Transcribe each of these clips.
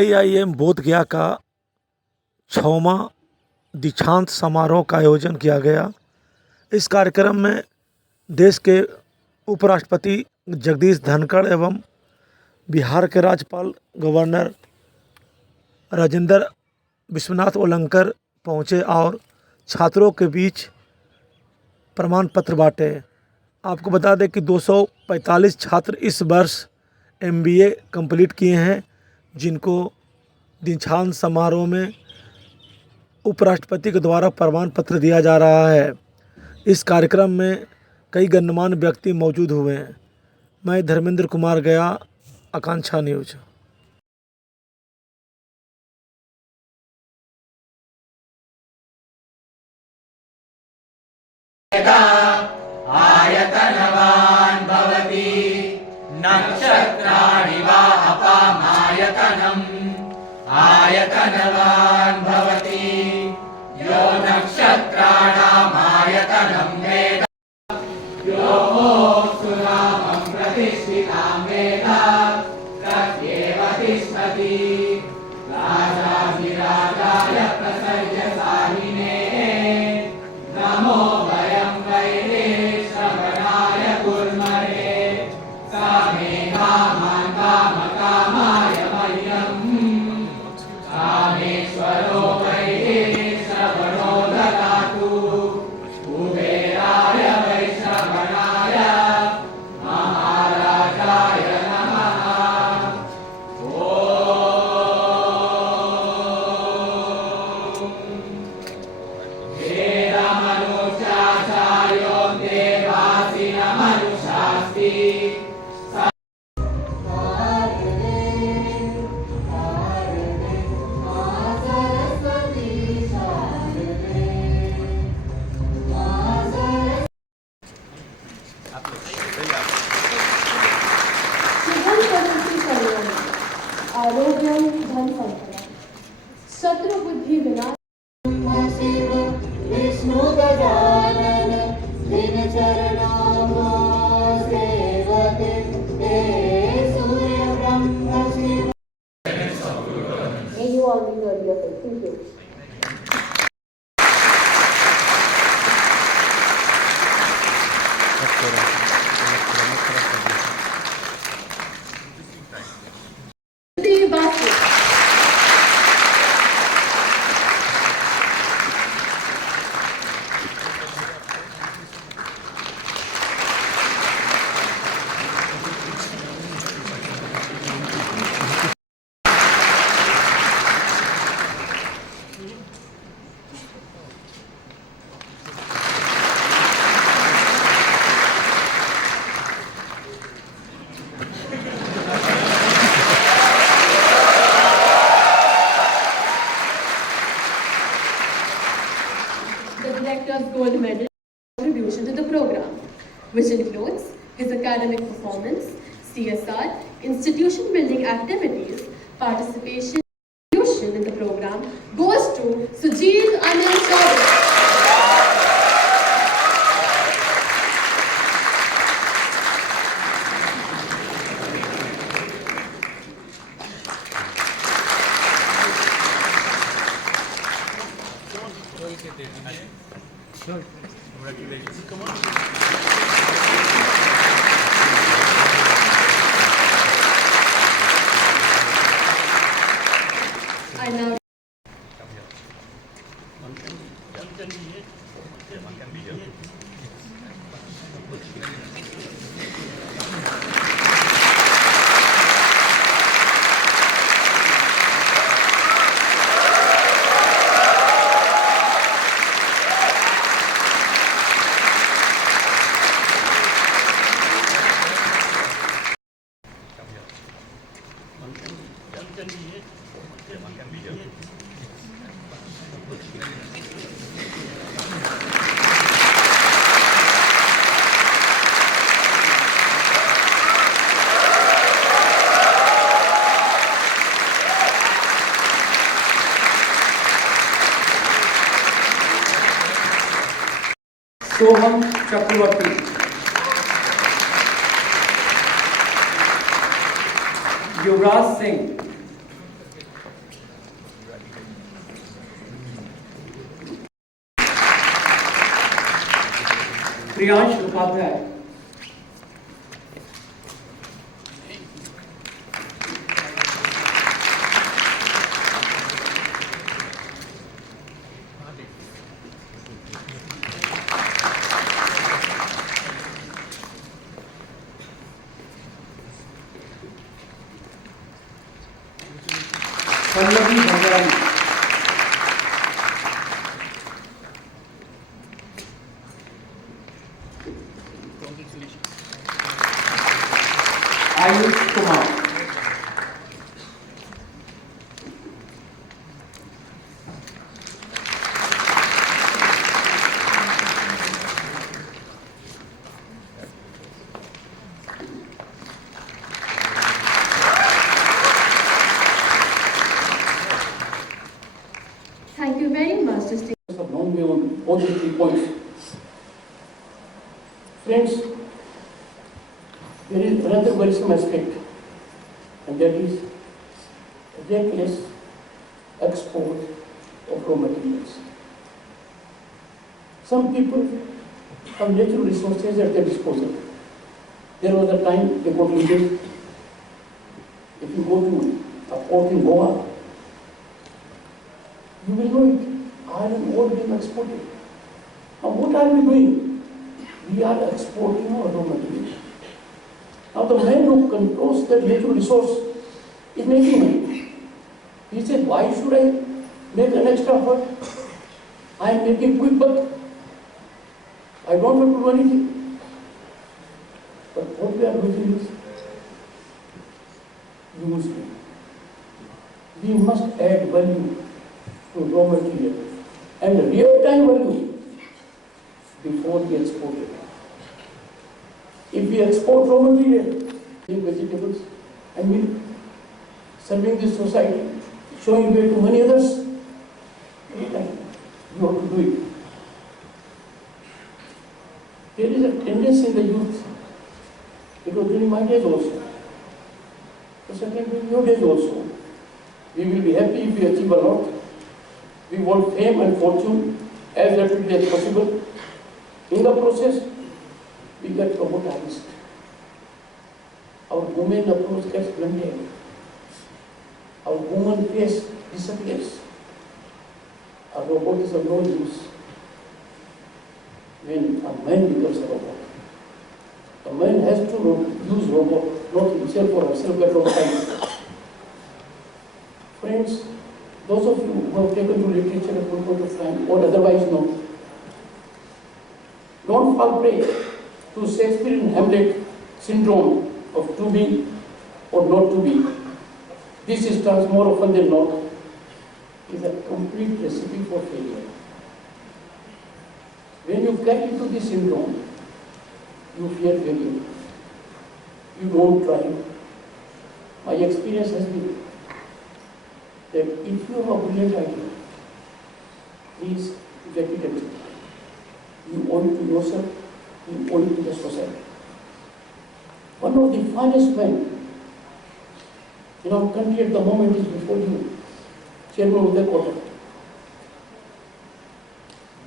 IIM Bodhgaya का 6वां दीक्षांत समारोह का आयोजन किया गया। इस कार्यक्रम में देश के उपराष्ट्रपति जगदीश धनखड एवं बिहार के राज्यपाल गवर्नर राजेंद्र विश्वनाथ ओलंकर पहुँचे और छात्रों के बीच प्रमाण पत्र बांटे। आपको बता दें कि 245 छात्र इस वर्ष MBA कंप्लीट किए हैं, जिनको दीक्षांत समारोह में उपराष्ट्रपति के द्वारा प्रमाण पत्र दिया जा रहा है। इस कार्यक्रम में कई गणमान्य व्यक्ति मौजूद हुए हैं। मैं धर्मेंद्र कुमार गया, आकांक्षा न्यूज। आयतनवान् भवति नक्षत्राणि वा अपामायतनम् आयतनवान् भवति यो नक्षत्राणामायतनं वेद यो सुनामं प्रतिष्ठितां वेद तत्येव तिष्ठति राजाधिराजाय प्रसर्य साहिने नमो वयं वैरे श्रवणाय कुर्महे सामे कामान् कामकामाय मह्यम् कामेश्वरो वैरे श्रवणो ददातु कुबेराय वै श्रवणाय महाराजाय नमः। वेदमनुशाचार्यो देवासि न मनुषास्ति आरोग्यम धन संपदा शत्रु बुद्धि विनाश विष्णु गजानन दिनचरणो सेवते ते सूर्य ब्रह्म Shiv. May you all be worthy of it. Thank you. The Director's Gold Medal contribution to the program, which includes his academic performance, CSR, institution building activities, participation in the program, goes to Sujit Anil Chaudhary. I now Soham Chakraborty, Yuvraj Singh, Priyansh Upadhyay. Pallavi Bhandari. Ayush Kumar. Thank you very much, distinguished. Have known me on all the 3 points. Friends, there is another worrisome aspect, and that is reckless export of raw materials. Some people have natural resources at their disposal. There was a time they got limited. If you go to a port in Goa, you will know it. Iron ore being exported. Now what are we doing? We are exporting our raw materials. Now the man who controls that natural resource is making money. He said, why should I make an extra effort? I am making quick buck. I don't have to do anything. But what we are doing is useful. We must add value to raw material and real-time value before we export it. If we export raw material, vegetables and milk, serving this society, showing way to many others, you have to do it. There is a tendency in the youth, it was during my days also, the second during your days also. We will be happy if we achieve a lot. We want fame and fortune as rapidly as possible. In the process, we get robotized. Our women approach gets blunted. Our woman face disappears. A robot is of no use when a man becomes a robot. A man has to use robot, not himself or herself, get robotized. Friends, those of you who have taken to literature at one point of time or otherwise know, don't fall prey to Shakespearean Hamlet syndrome of to be or not to be. This instance, more often than not, is a complete recipe for failure. When you get into this syndrome, you fear failure. You don't try. My experience has been that if you have a brilliant idea, please get it executed. You owe it to yourself, you owe it to the society. One of the finest men in our country at the moment is before you, Chairman of the Quarter.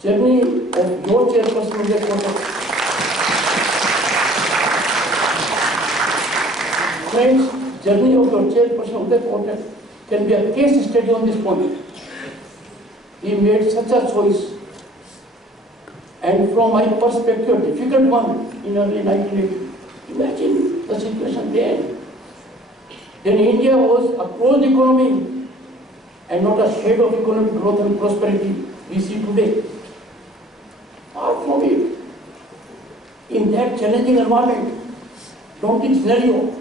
Journey of your chairperson of the Quarter. Friends, journey of your chairperson of the Quarter can be a case study on this point. He made such a choice, and from my perspective, a difficult one in early 1980. Imagine the situation then. Then India was a closed economy and not a shade of economic growth and prosperity we see today. Far from it. In that challenging environment, daunting scenario,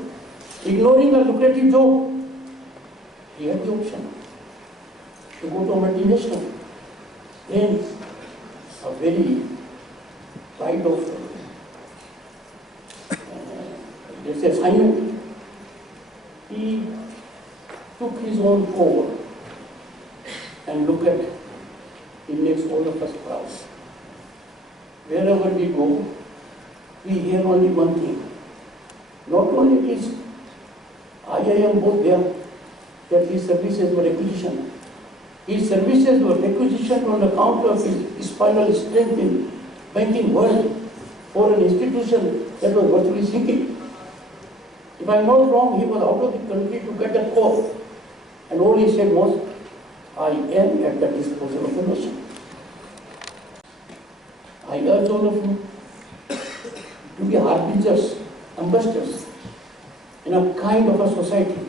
ignoring a lucrative job, he had the option to go to a multinational. Then a very pride of let's say assignment. He took his own core and look at, he makes all of us proud. Wherever we go, we hear only one thing. Not only is IIM both there, that his services were acquisition. His services were acquisition on account of his spinal strength in banking world. for an institution that was virtually sinking. If I am not wrong, he was out of the country to get that call. And all he said was, I am at the disposal of the nation. I urge all of you to be harbingers, ambassadors in a kind of a society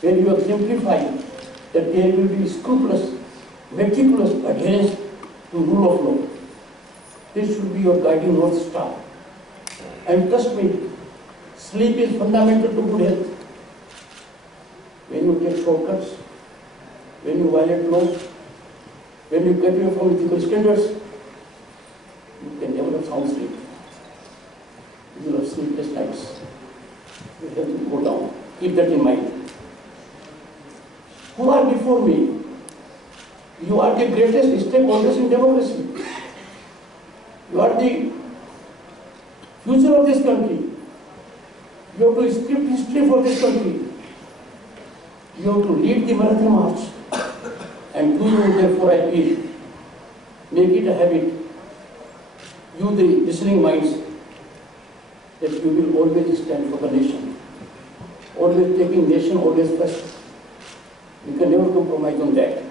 where you exemplify that there will be scrupulous, meticulous adherence to rule of law. This should be your guiding North Star. And trust me, sleep is fundamental to good health. When you take shortcuts, when you violate laws, when you get away from ethical standards, you can never have sound sleep. You will have sleepless nights. Your health will go down. Keep that in mind. Who are before me? You are the greatest stakeholders in democracy. You are the future of this country. You have to script history for this country. You have to lead the marathon march. And do you, therefore, I appeal, make it a habit. You, the listening minds, that you will always stand for the nation. Always taking nation always first. You can never compromise on that.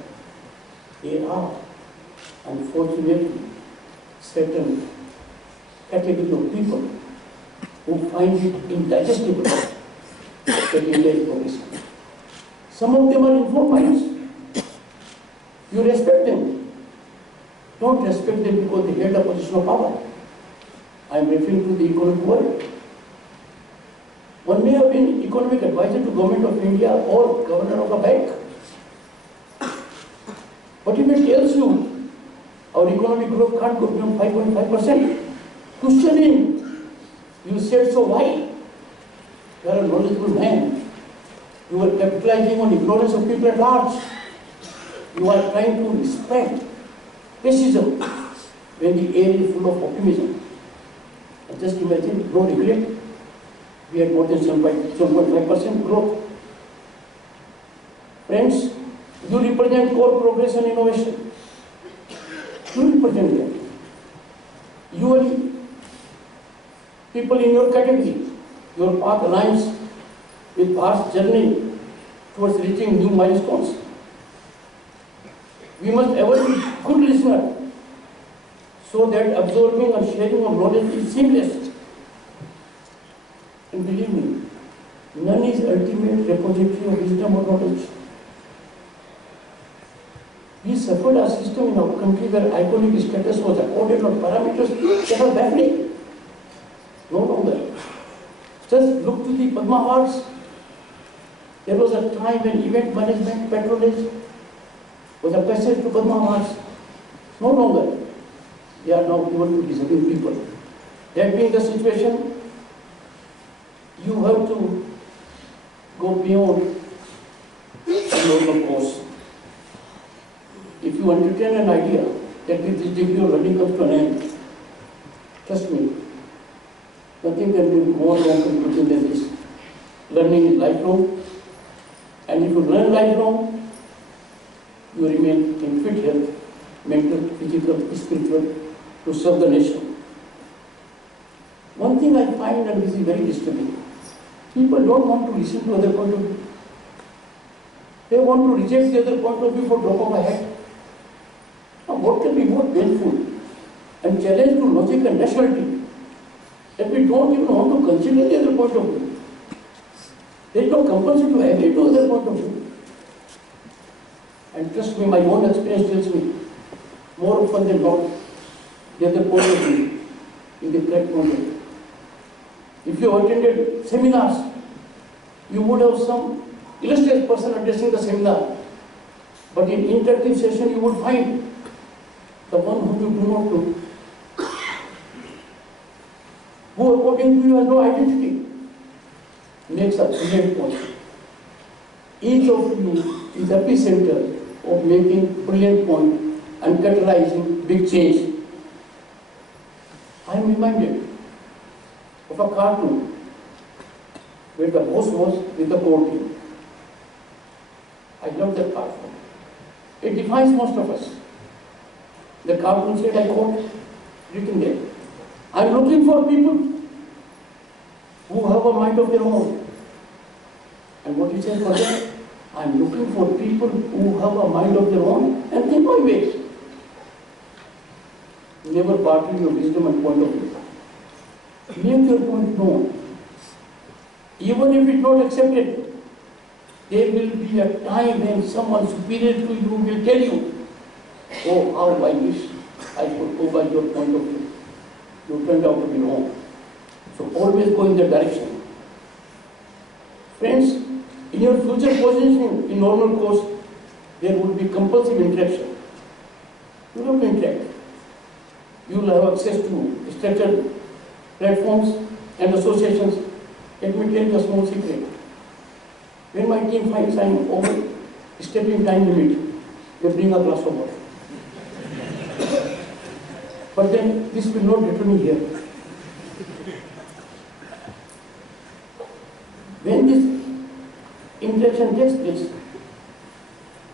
There are, unfortunately, certain category of people who find it indigestible that India is progressing. Some of them are informed minds. You respect them. Don't respect them because they held a position of power. I am referring to the economic world. One may have been economic advisor to Government of India or governor of a bank. But if it tells you our economic growth can't go beyond 5.5%, question him. You said so, why? You are a knowledgeable man. You are capitalizing on ignorance of people at large. You are trying to spread pessimism when the air is full of optimism. And just imagine, no regret. We had more than 7.5% growth. Friends, you represent core progress and innovation. You represent that. You are people in your category. Your path aligns with Bharat's journey towards reaching new milestones. We must ever be good listener so that absorbing and sharing of knowledge is seamless. And believe me, none is ultimate repository of wisdom or knowledge. We suffered a system in our country where iconic status was accorded on parameters that are baffling. No longer. Just look to the Padma Awards. There was a time when event management patronage was a passage to Padma Awards. No longer. They are now given to deserving people. That being the situation, you have to go beyond the normal course. If you entertain an idea that with this degree of learning comes to an end, trust me, nothing can be more conclusive than this. Learning is lifelong, and if you learn lifelong, you remain in fit health, mental, physical, spiritual, to serve the nation. One thing I find, and this is very disturbing, people don't want to listen to other point of view. They want to reject the other point of view for drop of a hat. Now, what can be more painful and challenge to logic and rationality that we don't even want to consider the other point of view? There is no compulsion to agree to other point of view. And trust me, my own experience tells me, more often than not, the other point of view is the correct point of view. If you attended seminars, you would have some illustrious person addressing the seminar. But in interactive session, you would find the one whom you do not know, who according to you has no identity, makes a brilliant point. Each of you is epicenter of making brilliant point and catalyzing big change. I am reminded of a cartoon where the boss was with the core team. I love that cartoon. It defines most of us. The cartoon said, I quote, written there, I'm looking for people who have a mind of their own. And what he says further, I'm looking for people who have a mind of their own and think my ways. Never barter your wisdom and point of view. Make your point known. Even if it's not accepted, there will be a time when someone superior to you will tell you, oh, how I wish I could go by your point of view. You turned out to be wrong. So always go in that direction. Friends, in your future positioning in normal course, there will be compulsive interaction. You have to interact. You will have access to structured platforms and associations. Let me tell you a small secret. When my team finds I'm overstepping time limit, they bring a glass of water. But then this will not deter me here. When this interaction takes place,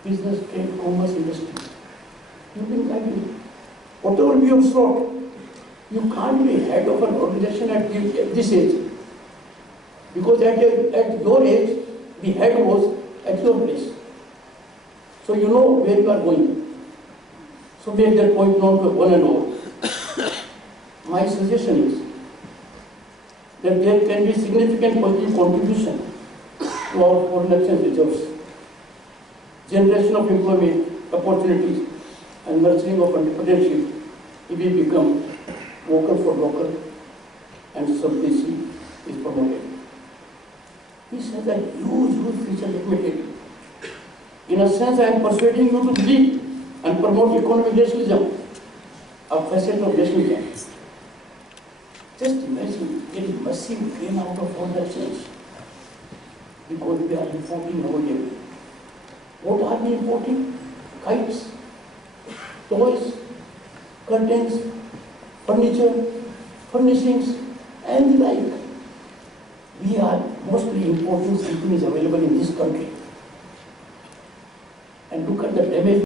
business, trade, commerce, industry, you will guide. Whatever you have sought, you can't be head of an organization at this age. Because at your age, the head was at your place. So you know where you are going. So make that point known to one and all. My suggestion is that there can be significant positive contribution to our foreign exchange reserves, generation of employment opportunities, and nurturing of entrepreneurship if we become vocal for local and subdesi is promoted. This has a huge future, let me tell you. In a sense, I am persuading you to believe and promote economic nationalism, a facet of nationalism. Just imagine getting massive gain out of foreign exchange because we are importing nowadays. What are we importing? Kites, toys, curtains, furniture, furnishings, and the like. We are mostly importing something is available in this country. And look at the damage